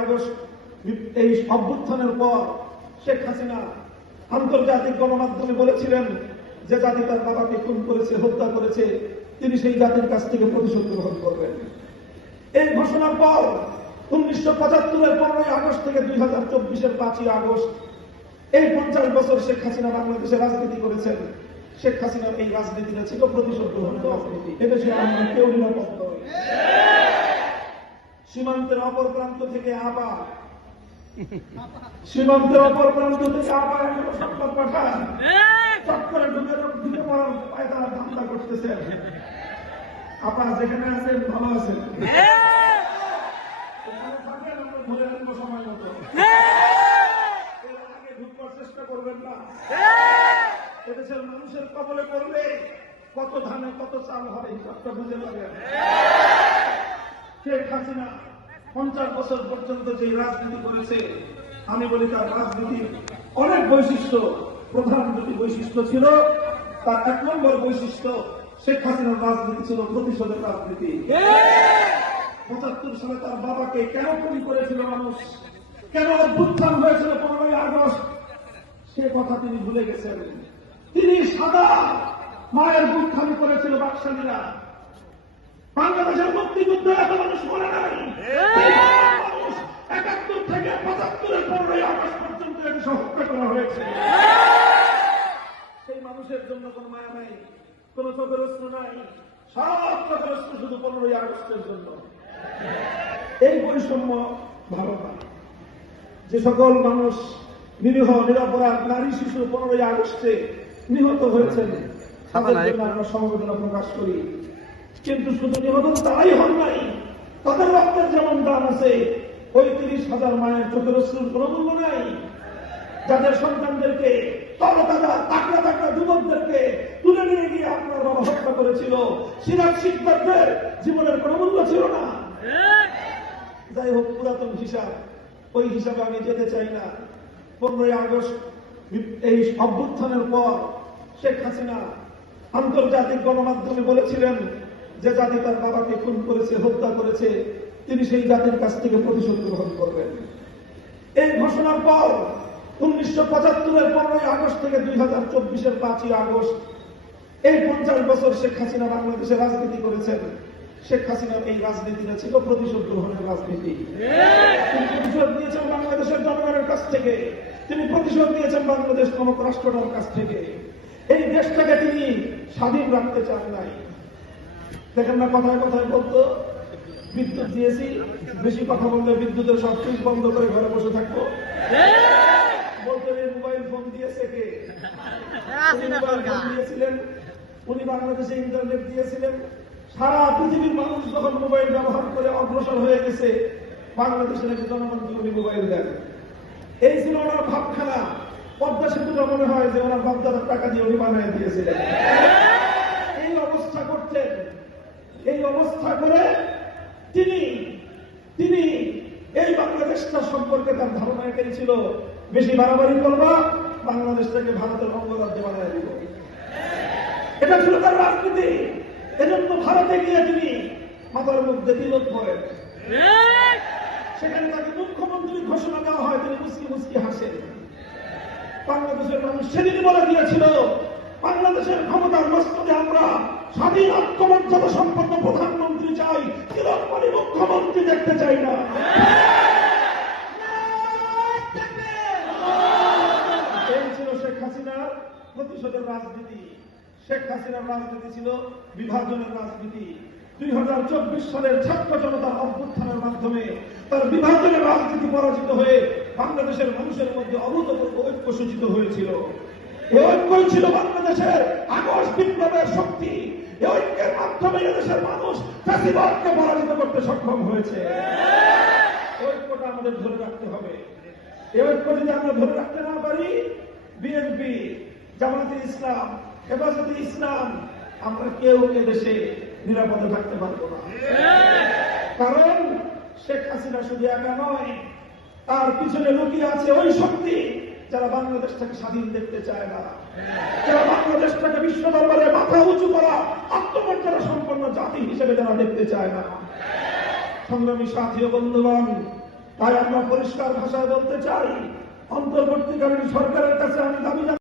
August এই অভ্যুত্থানের পর শেখ হাসিনা আন্তর্জাতিক গণমাধ্যমে বলেছিলেন যে জাতি তার বাবাকে খুন করেছে, হত্যা করেছে, তিনি সেই জাতির কাছ থেকে প্রতিশোধ গ্রহণ করবেন। এই ঘোষণার পর 1975-এর 15ই আগস্ট থেকে 2024-এর 5ই আগস্ট এই 50 বছর শেখ হাসিনা বাংলাদেশে রাজনীতি করেছেন। শেখ হাসিনার এই রাজনীতিটা ছিল প্রতিশোধ গ্রহণ রাজনীতি। এদেশে আমরা কেউ নিরাপদ নয়। সীমান্তের অপর প্রান্ত থেকে আবার এখনো সংবাদ পাঠান, চক্করে ঢুকে পড়ার পায়তারা ধান্দা করতেছেন। আপনারা যেখানে আছেন ভালো আছেন, ধরে রাখবো সময় মতো, এর আগে ঢুকবার চেষ্টা করবেন না। এদেশের মানুষের কবলে পড়লে কত ধানে কত চাল হয় হিসাবটা বুঝে যাবেন। শেখ হাসিনা 50 বছর পর্যন্ত যে রাজনীতি করেছে, আমি বলি তার রাজনীতির অনেক বৈশিষ্ট্য, প্রধান দুটি বৈশিষ্ট্য ছিল। তার 1 নম্বর বৈশিষ্ট্য, শেখ হাসিনার রাজনীতি ছিল প্রতিশোধের রাজনীতি। 75 সালে তার বাবাকে কেন খুন করেছিল মানুষ, কেন অভ্যুত্থান হয়েছিল 15ই আগস্ট, সে কথা তিনি ভুলে গেছেন। তিনি সাদা মায়ের বুক খালি করেছিল বাকশালীরা। বাংলাদেশের মুক্তিযুদ্ধ এত মানুষ মনে নাই। 71 থেকে 75-এর 15ই আগস্ট পর্যন্ত এদেশে হত্যা করা হয়েছে। সেই মানুষের জন্য কোন মায়া নাই, কোন চোখের অশ্রু নাই, সব চোখের অশ্রু শুধু 15ই আগস্টের জন্য। এই বৈষম্য ভালো না। যে সকল মানুষ নিরীহ নিরপরাধ নারী শিশু 15ই আগস্টে নিহত হয়েছেন, তাদের জন্য আমরা সমবেদনা প্রকাশ করি। কিন্তু শুধু নিহত তারাই হন নাই, তাদের রক্তের যেমন দাম আছে, ওই 30,000 মায়ের চোখের অশ্রুর কোন মূল্য নাই। যাদের সন্তানদেরকে তরতাজা তাকড়া তাকড়া যুবকদেরকে তুলে নিয়ে গিয়ে আপনার বাবা হত্যা করেছিল, সিরাজ শিকদারদের জীবনের কোন মূল্য ছিল না। যাই হোক, পুরাতন হিসাব, ওই হিসাবে আমি যেতে চাই না। 15ই আগস্ট এই অভ্যুত্থানের পর শেখ হাসিনা আন্তর্জাতিক গণমাধ্যমে বলেছিলেন যে জাতি তার বাবাকে খুন করেছে, হত্যা করেছে, তিনি সেই জাতির কাছ থেকে প্রতিশোধ গ্রহণ করবেন। এই ঘোষণার পর 1975-এর 15ই আগস্ট থেকে 2024-এর 5ই আগস্ট এই 50 বছর শেখ হাসিনা বাংলাদেশে রাজনীতি করেছেন। শেখ হাসিনার এই রাজনীতিটা ছিল প্রতিশোধ গ্রহণের রাজনীতি। তিনি প্রতিশোধ নিয়েছেন বাংলাদেশের জনগণের কাছ থেকে, তিনি প্রতিশোধ নিয়েছেন বাংলাদেশ নামক রাষ্ট্রটার কাছ থেকে। এই দেশটাকে তিনি স্বাধীন রাখতে চান নাই। দেখেন না, কথায় কথায় বলতো বিদ্যুৎ দিয়েছি, বেশি কথা বললে বিদ্যুতের সব সুইচ বন্ধ করে ঘরে বসে থাকবো। বলতে মোবাইল ফোন দিয়েছে কে? মোবাইল ফোন দিয়েছিলেন, উনি বাংলাদেশে ইন্টারনেট দিয়েছিলেন। সারা পৃথিবীর মানুষ যখন মোবাইল ব্যবহার করে অগ্রসর হয়ে গেছে, বাংলাদেশের একটি জনগণকে উনি মোবাইল দেন। এই ছিল ওনার ভাবখানা। পদ্মা সেতুটা মনে হয় যে ওনার বাপদাদার টাকা দিয়ে উনি বানিয়ে দিয়েছিলেন। এই অবস্থা করতেন। এই অবস্থা করে তিনি এই বাংলাদেশটা সম্পর্কে তার ধারণা এটাই ছিল, বেশি বাড়াবাড়ি করবা, বাংলাদেশটাকে ভারতের অঙ্গরাজ্য বানিয়ে দিব। এটা ছিল তার রাজনীতি। এজন্য ভারতে গিয়ে তিনি মাথার মধ্যে তিলক করেন। সেখানে তাকে মুখ্যমন্ত্রী ঘোষণা দেওয়া হয়, তিনি মুসকি মুসকি হাসেন। বাংলাদেশের মানুষ সেদিন বলে দিয়েছিল, বাংলাদেশের ক্ষমতার মস্তকে আমরা স্বাধীন আত্মমর্যাদা সম্পন্ন প্রধানমন্ত্রী চাই, তিলকমালী মুখ্যমন্ত্রী দেখতে চাই না। এই ছিল শেখ হাসিনার প্রতিশোধের রাজনীতি। শেখ হাসিনার রাজনীতি ছিল বিভাজনের রাজনীতি। 2024 সালের ছাত্র জনতার অভ্যুত্থানের মাধ্যমে তার বিভাজনের রাজনীতি পরাজিত হয়ে বাংলাদেশের মানুষের মধ্যে অভূতপূর্ব ঐক্য সূচিত হয়েছিল। এই ঐক্যই ছিল বাংলাদেশের আগস্ট বিপ্লবের শক্তি। এই ঐক্যের মাধ্যমে এদেশের মানুষ ফ্যাসিবাদকে পরাজিত করতে সক্ষম হয়েছে। ঐক্যটা আমাদের ধরে রাখতে হবে। এই ঐক্য যদি আমরা ধরে রাখতে না পারি, বিএনপি, জামায়াতে ইসলাম, হেফাজতে ইসলাম, আমরা কেউ এদেশে নিরাপদে থাকতে পারবো না। কারণ শেখ হাসিনা শুধু একা নয়, তার পিছনে লুকিয়ে আছে ওই শক্তি যারা বাংলাদেশটাকে স্বাধীন দেখতে চায় না, যারা বাংলাদেশটাকে বিশ্ব দরবারে মাথা উঁচু করা আত্মমর্যাদা সম্পন্ন জাতি হিসেবে যারা দেখতে চায় না। সংগ্রামী সাথী ও বন্ধুগণ, তাই আমরা পরিষ্কার ভাষায় বলতে চাই, অন্তর্বর্তীকালীন সরকারের কাছে আমি দাবি